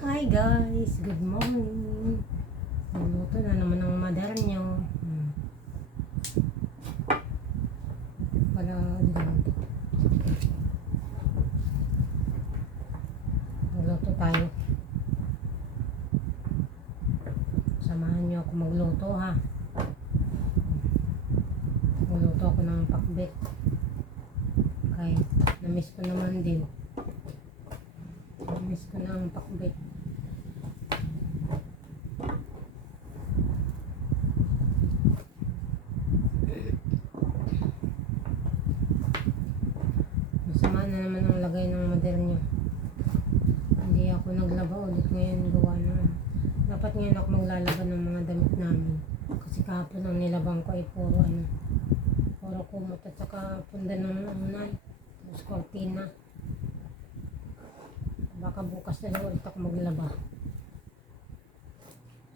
Hi guys, good morning. Naluto na naman ang mother nyo. Para magluto tayo. Samahan nyo ako magluto ha. Magluto ako ng pakbet. Kaya namiss ko naman din. Namiss ko na ang pakbet. Masama na naman ang lagay ng mother nyo. Hindi ako naglaba ulit ngayon gawa na. Dapat ngayon ako maglalaban ng mga damit namin. Kasi kahapon ang nilabang ko ay puro kumot at saka punda ng unan. Tapos kortina. Baka bukas na lang ulit ako maglaba.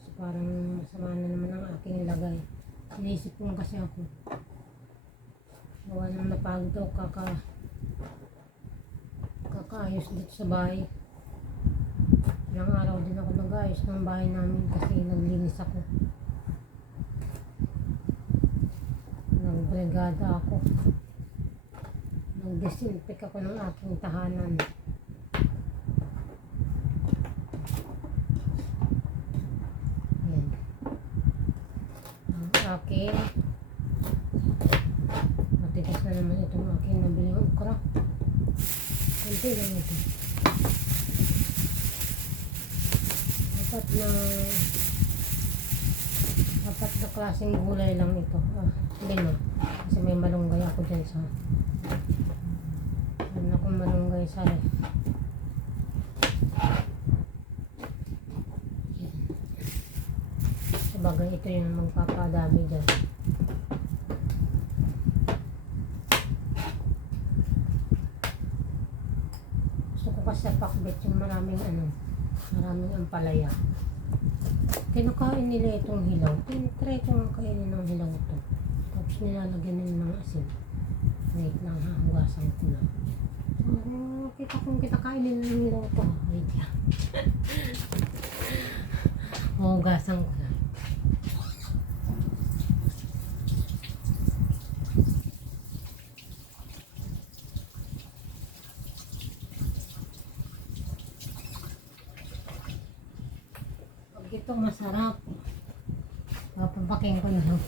So parang masama na naman ang aking lagay. Sinisip ko kasi ako. Gawa nang napagod ako kakaayos dito sa bahay. Ilang araw din ako nag-ayos ng bahay namin kasi naglinis ako. Nagbrigada ako. Nag-disinfect ako ng aking tahanan. Ayan. Ang aking matigas na naman itong aking nabiling okra. Kunti lang ito. Apat na klaseng gulay lang ito. Hindi na. Kasi may malunggay ako dyan sa akong malunggay sa sabagay ito yung magpapadami dyan. Gusto ko kasi sa pakbet yung maraming ampalaya. Kinakain nila itong hilaw. Tinitry ko nga kainin ng hilaw ito. Tapos nilalagyan nila ng asin. Wait lang ha, hugasan ko lang. Kita kong kinakain nila ng hilaw ito. Wait lang. Hugasan ko lang. Ito masarap. Papabaking ko na lang.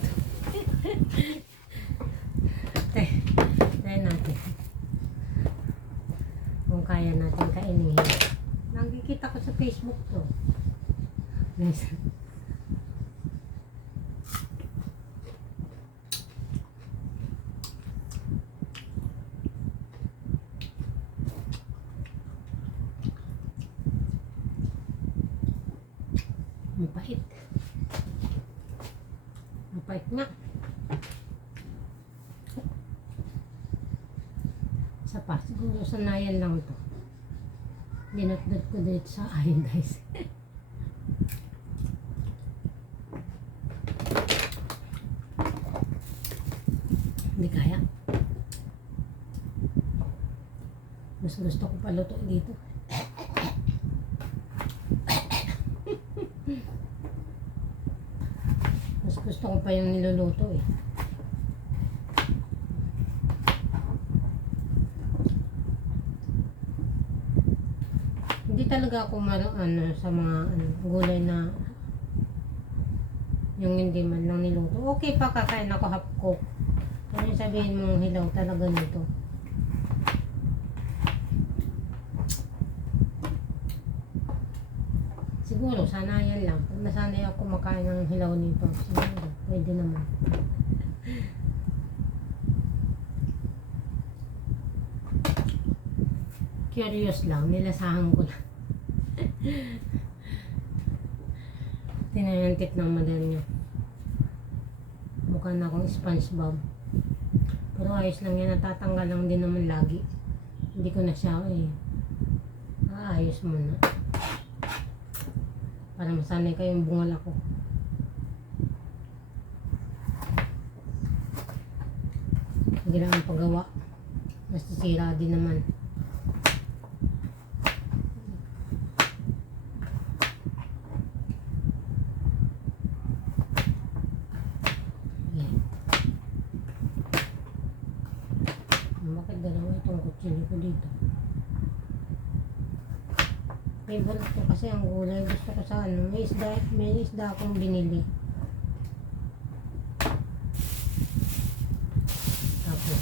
Try natin. Kung kaya natin kainin. Nakikita ko sa Facebook to. Nice. Mapait. Mapait nga. Isa pa. Siguro sanayan lang ito. Dinat-dat ko dito sa ayin guys. Hindi kaya. Mas gusto ko paluto dito. Mas gusto ko pa yung niluluto eh. Hindi talaga ako sa mga gulay na yung hindi man lang niluto. Okay pa kakain ako half cook. Ano yung sabihin mong hilaw talaga nito? Siguro, sanayan lang. Pag nasanay ako kumakain ng hilaw nito, siguro, pwede naman. Curious lang, nilasahan ko lang. Tinayantip ng mother nyo. Mukha na akong SpongeBob. Pero ayos lang yan, natatanggal lang din naman lagi. Hindi ko na siya ayos muna. Para masanay kayong bungal ako. Hindi lang ang paggawa. Nasisira din naman. Favorite ko kasi ang gulay. Gusto ko sa ano, may isda akong binili. Tapos,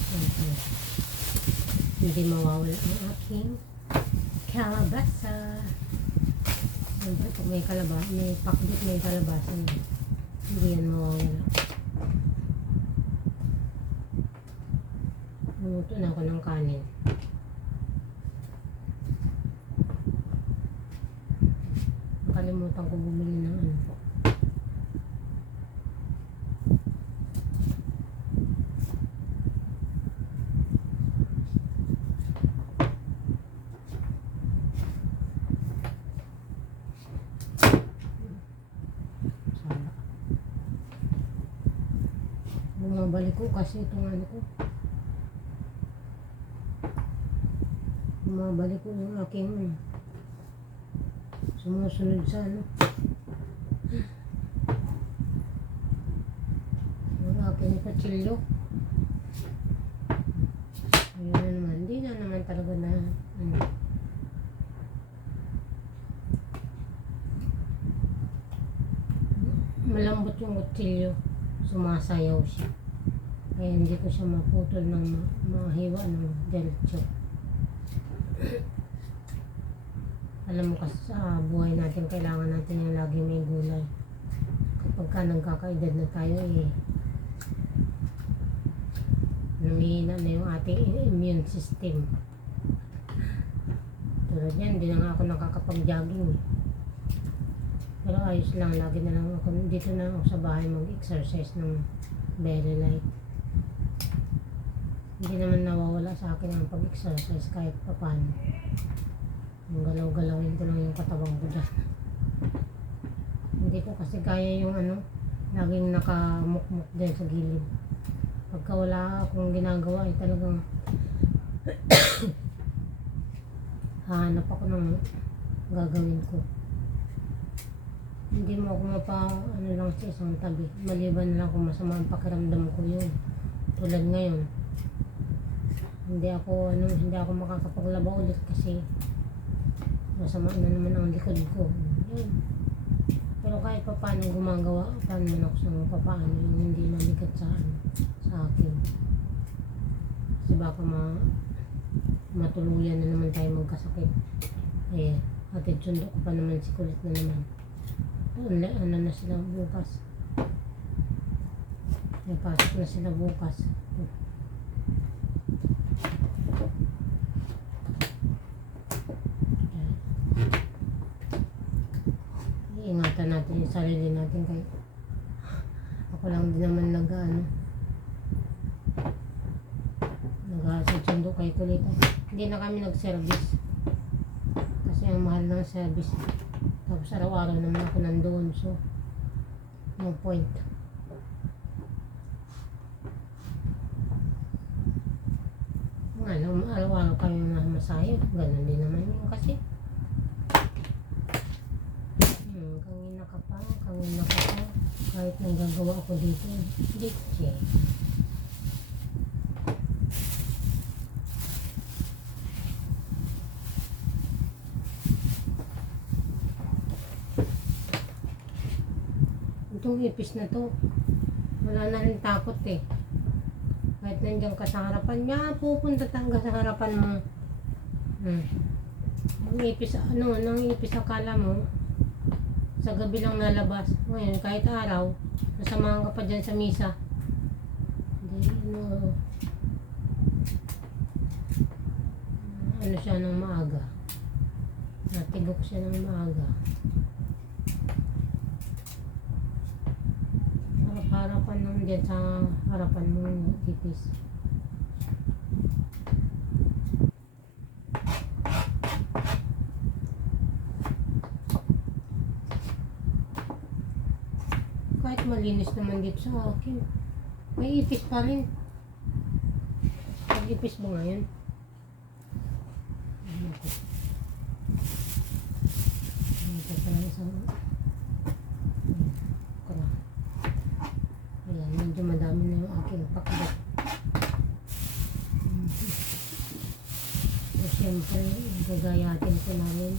hindi mawawala ang aking kalabasa. Siyempre, pag may kalabasa, may pakbit, may kalabasa, hindi yan mawawala. Lumuto na ako ng kanin. Nakalimutan ko bumili ng ano. Bumabalik ko kasi itong ano ko. Bumabalik ko yung aking sumusunod sa ano. Yung aking kutsilyo. Ayun na naman. Hindi na naman talaga na ano. Malambot yung kutsilyo. Sumasayaw siya. Kaya hindi ko siya maputol ng mahiwa ng diretso. Alam mo kasi sa buhay natin, kailangan natin yung lagi may gulay. Kapag ka nagkakaedad na tayo namihina na yung ating immune system. Tulad yan, hindi na nga ako nakakapag-jogging. Pero ayos lang, lagi na lang ako, dito na ako sa bahay mag-exercise ng very light. Hindi naman nawawala sa akin ang pag-exercise kahit paano. Yung galaw-galawin ko lang yung katawan ko dyan. Hindi ko kasi kaya yung ano, laging nakamukmuk din sa gilid. Pagka wala akong ginagawa ay talagang hahanap ako ng gagawin ko. Hindi mo ako ano lang sa isang tabi. Maliban lang kung masama ang pakiramdam ko yun. Tulad ngayon. Hindi ako makakapaglaba ulit kasi masama na naman ang likod ko. Yun. Pero kahit pa paano gumagawa, paano man ako sa paano yung hindi mabigat sa akin. Kasi baka matuluyan na naman tayo magkasakit. Atid sundo ko pa naman si kulit na naman. Ano na sila bukas. May pasok na sila bukas. Iingatan natin yung sarili natin kay ako lang din naman nag-sundo kay kulit. Hindi na kami nag-service kasi ang mahal ng service. Tapos araw-araw naman ako nandoon, so no point. Araw-araw kami masayo, ganun din naman yun kasi. Kangin na ka pa, kahit nagagawa ako dito, ditche. Itong ipis na to, wala na rin takot eh. Kahit nandiyan ka sa harapan niya, pupunta tangga sa harapan mo. Ang ipis, nang ipis akala mo, sa gabi lang nalabas. Ngayon, kahit araw, nasamahan ka pa dyan sa misa. Ano siya ng maaga. Natigok siya ng maaga. Harap-harapan lang dyan sa harapan mo tipis. Kahit malinis naman dito sa akin, may ipis pa rin. Pag-ipis mo ngayon. Ito pa lang isang ayan, medyo madami na yung aking pakbet. So, siyempre, gagayatin ko namin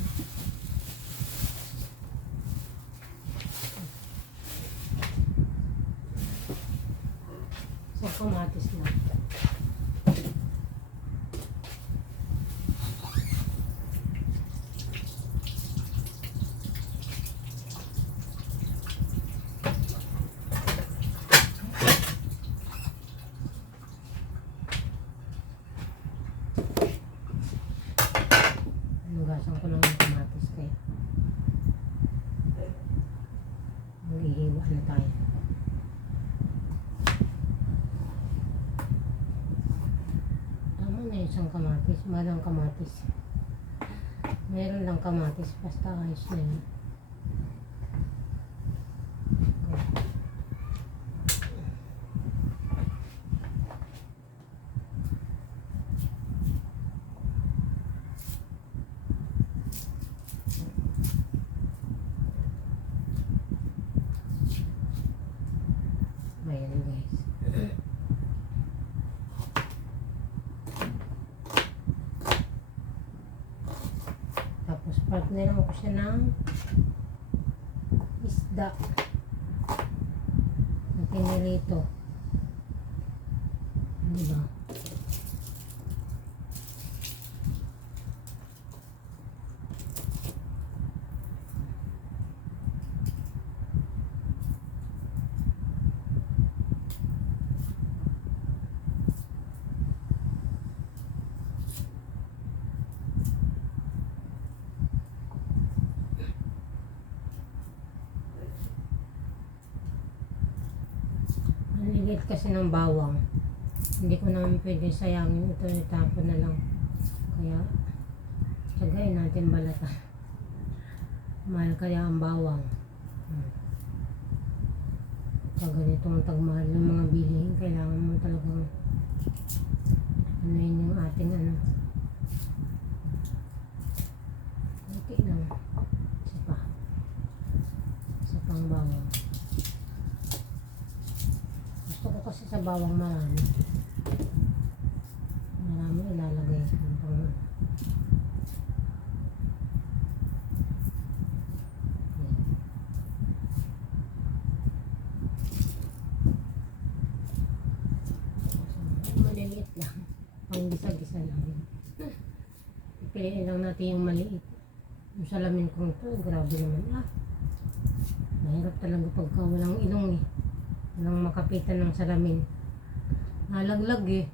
kamatis. Walang kamatis. Meron lang kamatis. Basta ayos na yun. Ayan guys. Tapos partneran ko siya ng isda na pinilito. Diba? Maliliit kasi ng bawang. Hindi ko naman pwede sayangin ito. Itapon na lang. Kaya, tsagayin natin balatan. Mahal kaya ang bawang. Pag ganitong tagmahal ng mga bilihin, kailangan mo talagang ano yun yung ating ano. Kunti lang. Isa pa. Isa pang bawang. Gusto ko kasi sa bawang marami. Marami ilalagay ko pang maliliit lang. Pang gisa-gisa lang yun. Piliin lang natin yung maliit. Yung salamin kong ito, grabe naman. Mahirap talaga pagka walang ilong eh. Walang makapitan ng salamin. Nalaglag eh.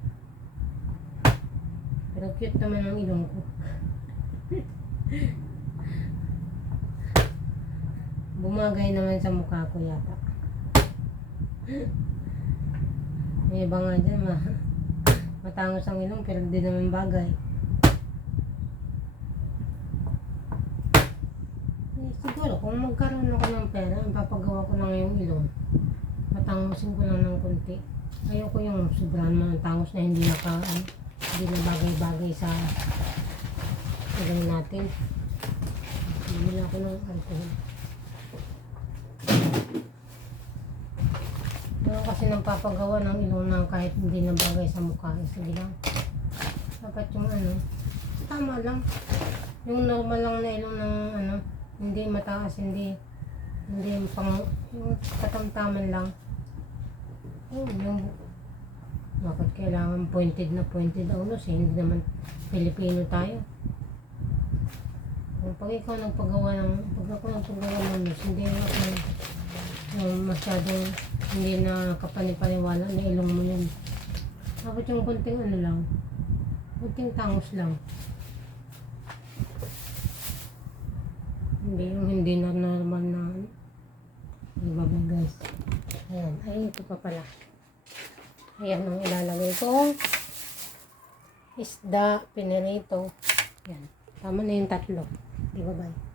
Pero cute naman ang ilong ko. Bumagay naman sa mukha ko yata. May iba nga dyan, matangos ang ilong pero di naman bagay. Siguro kung magkaroon ako ng pera, papagawa ko lang yung ilong. Matangosin ko lang ng konti. Ayoko yung sobrang mga tangos na hindi na bagay-bagay sa ilong natin. Bumili ako ng alcohol. Pero kasi nang papagawa ng ilong na kahit hindi na bagay sa mukha. Sige lang. Dapat yung ano, tama lang. Yung normal lang na ilong ng ano, hindi mataas, hindi pang, yung katamtaman lang. Yung bakit kailangan pointed ulos eh, hindi naman Pilipino tayo. Pag ikaw nagpagawa ng ulos, hindi ako yung masyadong hindi na kapanipaniwala na ilong mo yun. Dapat yung konting ano lang, konting tangos lang. Hindi na normal na diba ba guys? Ayan, ay ito pa pala. Ayan ang ilalagay kong isda, pinirito. Ayan, tama na yung tatlo. Diba ba?